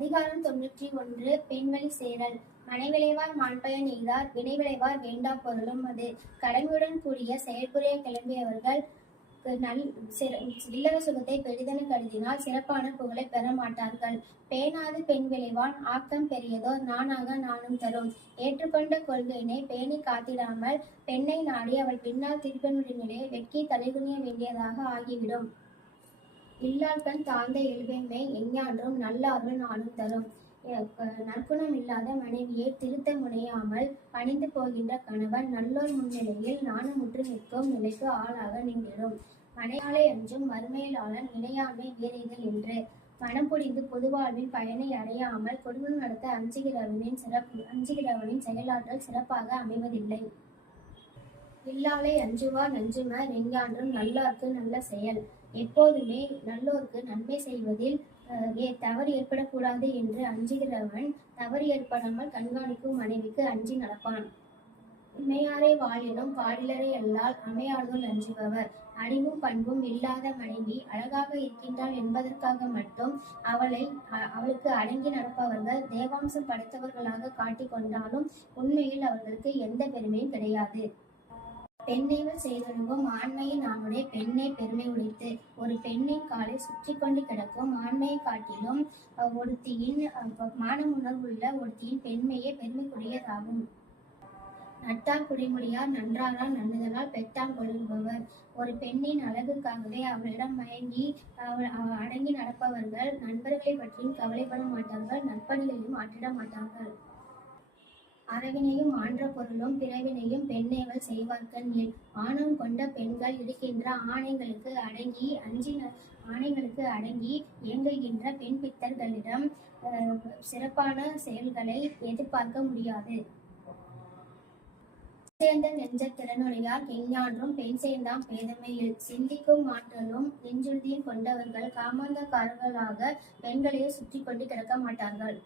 அதிகாரம் தொன்னூற்றி ஒன்று பெண்வழி சேரல். மனைவிளைவார் மாண்பயன் எய்தார் வினைவிளைவார் வேண்டா பொருளும் அது. கடமையுடன் கூடிய செயல்புரிய கிளம்பியவர்கள் நல் இல்லற சுகத்தை பெரிதென கருதினால் சிறப்பான புகழை பெற மாட்டார்கள். பேணாது பெண் விளைவான் ஆக்கம் பெரியதோ நானாக நானும் தரும். ஏற்றுக்கொண்ட கொள்கையினை பேணி காத்திடாமல் பெண்ணை நாடி அவள் பின்னால் திருப்பனுடனே வெட்கி தலைகுனிய வேண்டியதாக ஆகிவிடும். இல்லாள்கண் தாழ்ந்த இயல்பேமே எஞ்ஞான்றும் நல்லார்கள் நாளும் தரும். நற்குணம் இல்லாத மனைவியை திருத்த முனையாமல் பணிந்து போகின்ற கணவன் நல்லோர் முன்னிலையில் நாணமுற்று நிற்கும் நிலைக்கு ஆளாக நின்றிடும். மனையாளை அஞ்சும் மறுமையிலாளன் இணையாண்மை வீரைதல் என்று. மனம் புரிந்து பொதுவாழ்வில் பயனை அடையாமல் குடும்பம் நடத்த அஞ்சுகிறவனின் சிறப்பு அஞ்சுகிறவனின் செயலாற்றல் சிறப்பாக அமைவதில்லை. இல்லாளை அஞ்சுவார் நஞ்சும நெஞ்சான்றும் நல்லார்க்கு நல்ல செயல். எப்போதுமே நல்லோர்க்கு நன்மை செய்வதில் ஏ தவறு ஏற்படக்கூடாது என்று அஞ்சுகிறவன் தவறு ஏற்படாமல் கண்காணிக்கும் மனைவிக்கு அஞ்சி நடப்பான். உண்மையாரை வாழினும் பாடிலரை அல்லால் அமையார்கள் அஞ்சுபவர். அறிவும் பண்பும் இல்லாத மனைவி அழகாக இருக்கின்றாள் என்பதற்காக மட்டும் அவளை அ- அவளுக்கு அடங்கி நடப்பவர்கள் தேவாம்சம் படைத்தவர்களாக காட்டிக் கொண்டாலும் உண்மையில் அவர்களுக்கு எந்த பெருமையும் கிடையாது. பெண்ணைவு செய்தொழுகும் ஆண்மையின் நானுடைய பெண்ணை பெருமை உடைத்து ஒரு பெண்ணின் காலை சுற்றி கொண்டு கிடக்கும் ஆண்மையை காட்டிலும் அஹ், ஒருத்தியின் அஹ், மானமுணர்வுள்ள ஒருத்தியின் பெண்மையே பெருமைக்குரியதாகும். நட்டார் குடிமுடியார் நன்றாரால் நன்னுதலால் பெட்டான் கொள்ளுபவர். ஒரு பெண்ணின் அழகுக்காகவே அவளிடம் மயங்கி அடங்கி நடப்பவர்கள் நண்பர்களை பற்றியும் கவலைப்பட மாட்டார்கள் நற்பணிகளையும் ஆற்றிட மாட்டார்கள். அரவினையும் ஆன்ற பொருளும் பிறவினையும் பெண்ணேவல் செய்வார்க்கன் என் ஆணவம் கொண்ட பெண்கள் இருக்கின்ற ஆணைகளுக்கு அடங்கி அஞ்சி ஆணைகளுக்கு அடங்கி இயங்குகின்ற பெண் பித்தர்களிடம் சிறப்பான செயல்களை எதிர்பார்க்க முடியாது. சேர்ந்த நெஞ்ச திறனுடையார் எஞ்ஞான்றும் பெண் சேர்ந்தாம் பேதமையில் சிந்திக்கும் மாற்றலும் நெஞ்சுறுதியும் கொண்டவர்கள் காமாந்தக்காரர்களாக பெண்களையே சுற்றி கொண்டு கிடக்க மாட்டார்கள்.